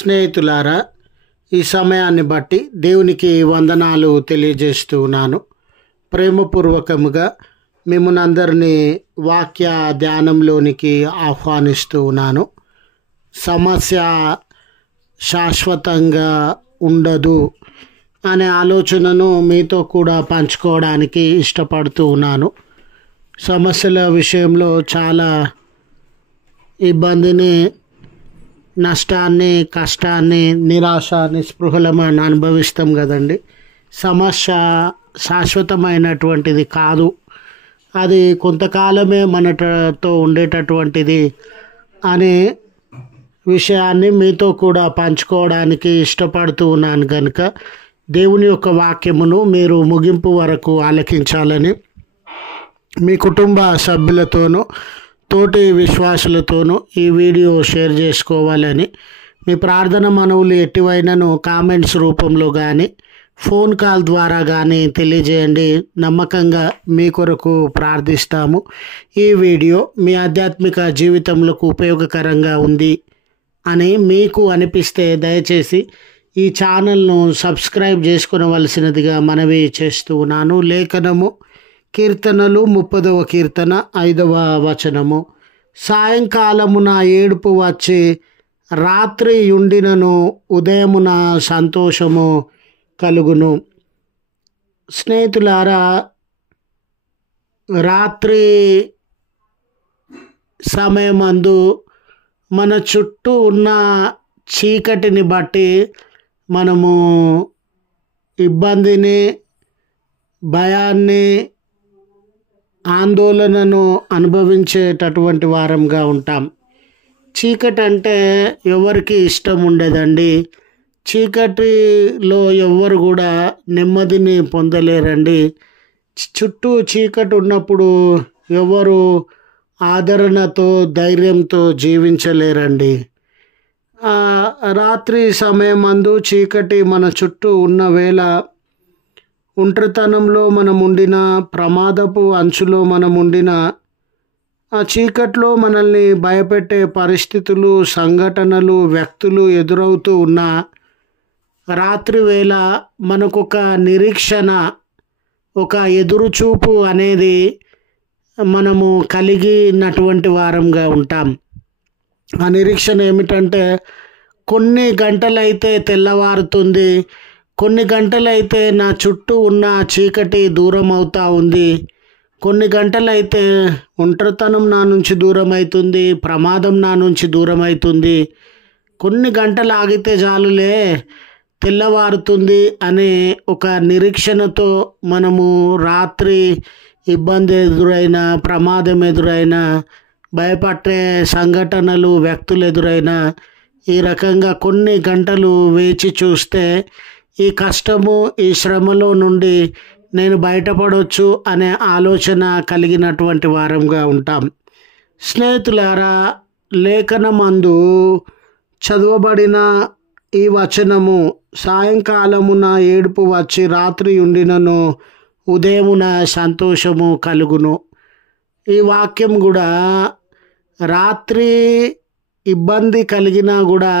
స్నేహితులారా, ఈ సమయాన్ని బట్టి దేవునికి వందనాలు తెలియజేస్తూ ఉన్నాను. ప్రేమపూర్వకముగా మిమ్మల్ని అందరినీ వాక్య ధ్యానంలోనికి ఆహ్వానిస్తూ ఉన్నాను. సమస్య శాశ్వతంగా ఉండదు అనే ఆలోచనను మీతో కూడా పంచుకోవడానికి ఇష్టపడుతూ ఉన్నాను. సమస్యల విషయంలో చాలా ఇబ్బందిని, నష్టాన్ని, కష్టాన్ని, నిరాశ, నిస్పృహలను అనుభవిస్తాం కదండి. సమస్య శాశ్వతమైనటువంటిది కాదు, అది కొంతకాలమే మనతో ఉండేటటువంటిది అనే విషయాన్ని మీతో కూడా పంచుకోవడానికి ఇష్టపడుతూ ఉన్నాను. కనుక దేవుని యొక్క వాక్యమును మీరు ముగింపు వరకు ఆలకించాలని, మీ కుటుంబ సభ్యులతోనూ తోటి విశ్వాసులతోనూ ఈ వీడియో షేర్ చేసుకోవాలని, మీ ప్రార్థన మనవులు ఎట్టివైనను కామెంట్స్ రూపంలో కానీ ఫోన్ కాల్ ద్వారా కానీ తెలియజేయండి. నమ్మకంగా మీ కొరకు ప్రార్థిస్తాము. ఈ వీడియో మీ ఆధ్యాత్మిక జీవితంలోకి ఉపయోగకరంగా ఉంది అని మీకు అనిపిస్తే దయచేసి ఈ ఛానల్ను సబ్స్క్రైబ్ చేసుకునవలసినదిగా మనవి చేస్తూ ఉన్నాను. లేఖనము కీర్తనలు 30వ కీర్తన 5వ వచనము. సాయంకాలమున ఏడుపు వచ్చి రాత్రి యుండినను ఉదయమున సంతోషము కలుగును. స్నేహితులారా, రాత్రి సమయమందు మన చుట్టూ ఉన్న చీకటిని బట్టి మనము ఇబ్బందిని, భయాన్ని, ఆందోళనను అనుభవించేటటువంటి వారంగా ఉంటాం. చీకటి అంటే ఎవరికి ఇష్టం ఉండదండి. చీకటిలో ఎవ్వరు కూడా నెమ్మదిని పొందలేరండి. చుట్టూ చీకటి ఉన్నప్పుడు ఎవరు ఆదరణతో, ధైర్యంతో జీవించలేరండి. రాత్రి సమయమందు చీకటి మన చుట్టూ ఉన్న వేళ ఒంటరితనంలో మనం ఉండిన, ప్రమాదపు అంచులో మనం ఉండిన, ఆ చీకట్లో మనల్ని భయపెట్టే పరిస్థితులు, సంఘటనలు, వ్యక్తులు ఎదురవుతూ ఉన్న రాత్రి వేళ మనకొక నిరీక్షణ, ఒక ఎదురుచూపు అనేది మనము కలిగినటువంటి వారంగా ఉంటాం. ఆ నిరీక్షణ ఏమిటంటే, కొన్ని గంటలైతే తెల్లవారుతుంది, కొన్ని గంటలైతే నా చుట్టూ ఉన్న చీకటి దూరం అవుతూ ఉంది, కొన్ని గంటలైతే ఒంటరితనం నా నుంచి దూరం అవుతుంది, ప్రమాదం నా నుంచి దూరం అవుతుంది, కొన్ని గంటలు ఆగితే చాలులే తెల్లవారుతుంది అనే ఒక నిరీక్షణతో మనము రాత్రి ఇబ్బంది ఎదురైన, ప్రమాదం ఎదురైన, భయపట్టే సంఘటనలు, వ్యక్తులు ఎదురైన ఈ రకంగా కొన్ని గంటలు వేచి చూస్తే ఈ కష్టము, ఈ శ్రమలో నుండి నేను బయటపడవచ్చు అనే ఆలోచన కలిగినటువంటి వారంగా ఉంటాం. స్నేహితులారా, లేఖనమందు చదవబడిన ఈ వచనము, సాయంకాలమున ఏడుపు వచ్చి రాత్రి ఉండినను ఉదయమున సంతోషము కలుగును. ఈ వాక్యం కూడా రాత్రి ఇబ్బంది కలిగినా కూడా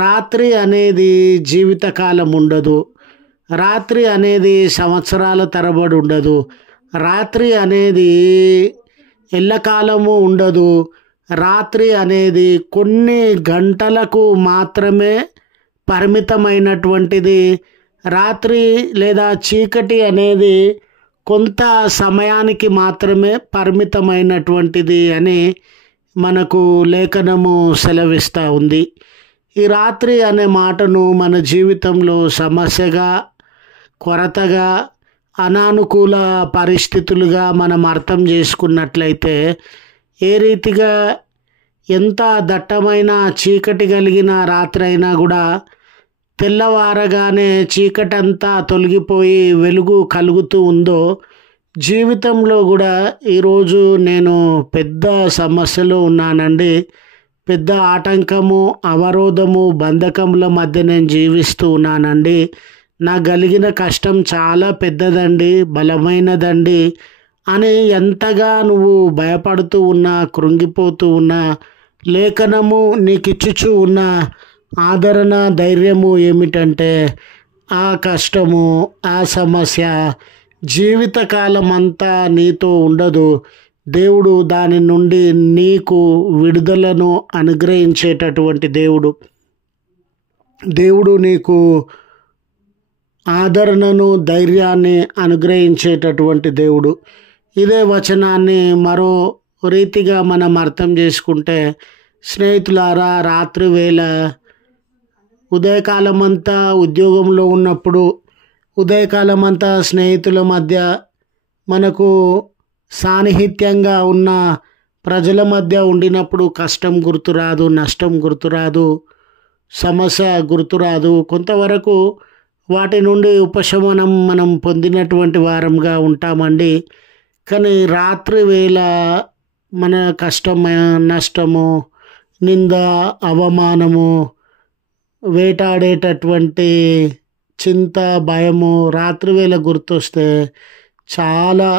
రాత్రి అనేది జీవితకాలం ఉండదు, రాత్రి అనేది సంవత్సరాల తరబడి ఉండదు, రాత్రి అనేది ఎల్లకాలము ఉండదు, రాత్రి అనేది కొన్ని గంటలకు మాత్రమే పరిమితమైనటువంటిది. రాత్రి లేదా చీకటి అనేది కొంత సమయానికి మాత్రమే పరిమితమైనటువంటిది అని మనకు లేఖనము సెలవిస్తూ ఉంది. ఈ రాత్రి అనే మాటను మన జీవితంలో సమస్యగా, కొరతగా, అనానుకూల పరిస్థితులుగా మనం అర్థం చేసుకున్నట్లయితే, ఏ రీతిగా ఎంత దట్టమైన చీకటి కలిగిన రాత్రి అయినా కూడా తెల్లవారగానే చీకటంతా తొలగిపోయి వెలుగు కలుగుతూ ఉందో, జీవితంలో కూడా ఈరోజు నేను పెద్ద సమస్యలో ఉన్నానండి, పెద్ద ఆటంకము, అవరోధము, బంధకముల మధ్య నేను జీవిస్తూ ఉన్నానండి, నాకు కలిగిన కష్టం చాలా పెద్దదండి, బలమైనదండి అని ఎంతగా నువ్వు భయపడుతూ ఉన్నా, కృంగిపోతూ ఉన్నా, లేఖనము నీకు ఇచ్చుచూ ఉన్న ఆదరణ, ధైర్యము ఏమిటంటే ఆ కష్టము, ఆ సమస్య జీవితకాలం అంతా నీతో ఉండదు. దేవుడు దాని నుండి నీకు విడుదలను అనుగ్రహించేటటువంటి దేవుడు. దేవుడు నీకు ఆదరణను, ధైర్యాన్ని అనుగ్రహించేటటువంటి దేవుడు. ఇదే వచనాన్ని మరో రీతిగా మనం అర్థం చేసుకుంటే, స్నేహితులారా, రాత్రి వేళ ఉదయకాలం అంతా ఉద్యోగంలో ఉన్నప్పుడు, ఉదయకాలం అంతా స్నేహితుల మధ్య, మనకు సాన్నిహిత్యంగా ఉన్న ప్రజల మధ్య ఉండినప్పుడు కష్టం గుర్తురాదు, నష్టం గుర్తురాదు, సమస్య గుర్తురాదు. కొంతవరకు వాటి నుండి ఉపశమనం మనం పొందినటువంటి వారంగా ఉంటామండి. కానీ రాత్రి వేళ మన కష్టము, నష్టము, నింద, అవమానము, వేటాడేటటువంటి చింత, భయము రాత్రివేళ గుర్తొస్తే చాలా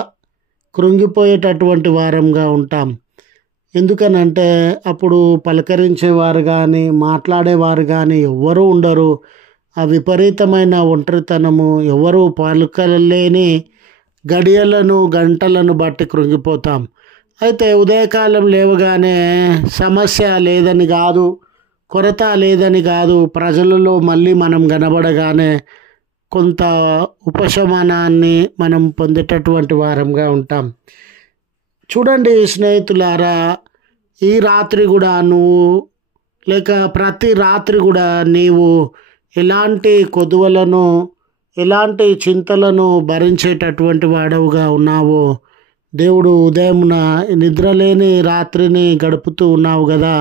కృంగిపోయేటటువంటి వారంగా ఉంటాం. ఎందుకనంటే అప్పుడు పలకరించేవారు కానీ, మాట్లాడేవారు కానీ ఎవ్వరూ ఉండరు. ఆ విపరీతమైన ఒంటరితనము, ఎవరు పలుకలేని గడియలను, గంటలను బట్టి కృంగిపోతాం. అయితే ఉదయకాలం లేవగానే సమస్య లేదని కాదు, కొరత లేదని కాదు, ప్రజలలో మళ్ళీ మనం కనబడగానే కొంత ఉపశమనాన్ని మనం పొందేటటువంటి వారంగా ఉంటాం. చూడండి స్నేహితులారా, ఈ రాత్రి కూడా నువ్వు, లేక ప్రతి రాత్రి కూడా నీవు ఎలాంటి కొదువలను, ఎలాంటి చింతలను భరించేటటువంటి వాడవుగా ఉన్నావో, దేవుడు ఉదయమున నిద్రలేని రాత్రిని గడుపుతూ ఉన్నావు కదా,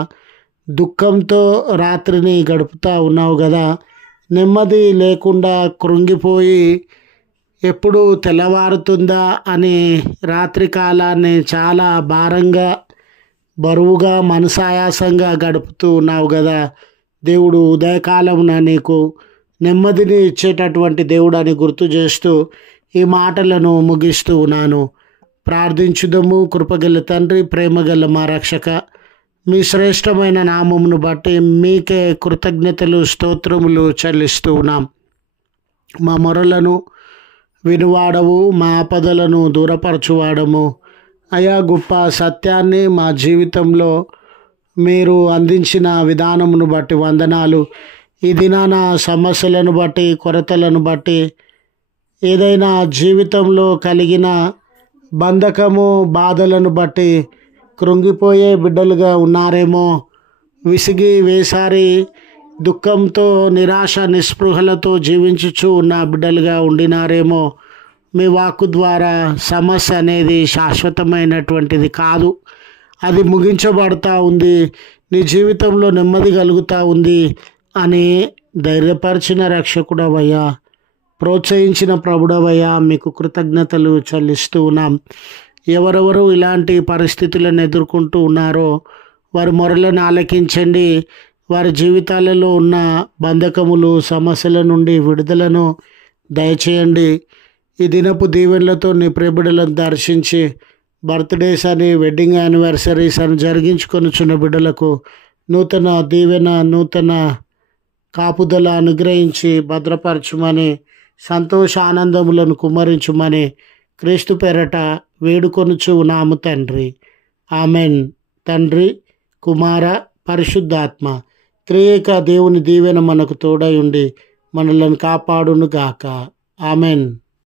దుఃఖంతో రాత్రిని గడుపుతూ ఉన్నావు కదా, నెమ్మది లేకుండా కృంగిపోయి ఎప్పుడు తెల్లవారుతుందా అని రాత్రి కాలాన్ని చాలా భారంగా, బరువుగా, మనసాయాసంగా గడుపుతూ ఉన్నావు కదా. దేవుడు ఉదయకాలమున నీకు నెమ్మదిని ఇచ్చేటటువంటి దేవుడు అని గుర్తు చేస్తూ ఈ మాటలను ముగిస్తూ ఉన్నాను. ప్రార్థించుదము. కృపగల తండ్రి, ప్రేమగల మా రక్షక, మీ శ్రేష్టమైన నామమును బట్టి మీకే కృతజ్ఞతలు, స్తోత్రములు చెల్లిస్తూ ఉన్నాం. మా మొరలను వినువాడవు, మా ఆపదలను దూరపరచువాడము. అయా, గొప్ప సత్యాన్ని మా జీవితంలో మీరు అందించిన విధానమును బట్టి వందనాలు. ఈ దినాన సమస్యలను బట్టి, కొరతలను బట్టి, ఏదైనా జీవితంలో కలిగిన బంధకము, బాధలను బట్టి కృంగిపోయే బిడ్డలుగా ఉన్నారేమో, విసిగి వేసారి దుఃఖంతో, నిరాశ, నిస్పృహలతో జీవించుచు ఉన్న బిడ్డలుగా ఉండినారేమో. మీ వాక్కు ద్వారా సమస్య అనేది శాశ్వతమైనటువంటిది కాదు, అది ముగించబడతా ఉంది, నీ జీవితంలో నెమ్మది కలుగుతూ ఉంది అని ధైర్యపరిచిన రక్షకుడవయ్యా, ప్రోత్సహించిన ప్రభుడవయ్యా, మీకు కృతజ్ఞతలు చెల్లిస్తూ ఉన్నాం. ఎవరెవరు ఇలాంటి పరిస్థితులను ఎదుర్కొంటూ ఉన్నారో వారి మొరలను ఆలకించండి. వారి జీవితాలలో ఉన్న బంధకములు, సమస్యల నుండి విడుదలను దయచేయండి. ఈ దినపు దీవెనలతో నీ ప్రియబిడ్డలను దర్శించి బర్త్డేస్ అని, వెడ్డింగ్ యానివర్సరీస్ అని జరిగించుకొనుచున్న బిడ్డలకు నూతన దీవెన, నూతన కాపుదల అనుగ్రహించి భద్రపరచుమని, సంతోష ఆనందములను కుమ్మరించుమని క్రీస్తు పేరట వేడుకొనుచు ఉన్నాము తండ్రి. ఆమెన్. తండ్రి, కుమార, పరిశుద్ధాత్మ త్రియేక దేవుని దీవెన మనకు తోడై ఉండి మనలను కాపాడును గాక. ఆమెన్.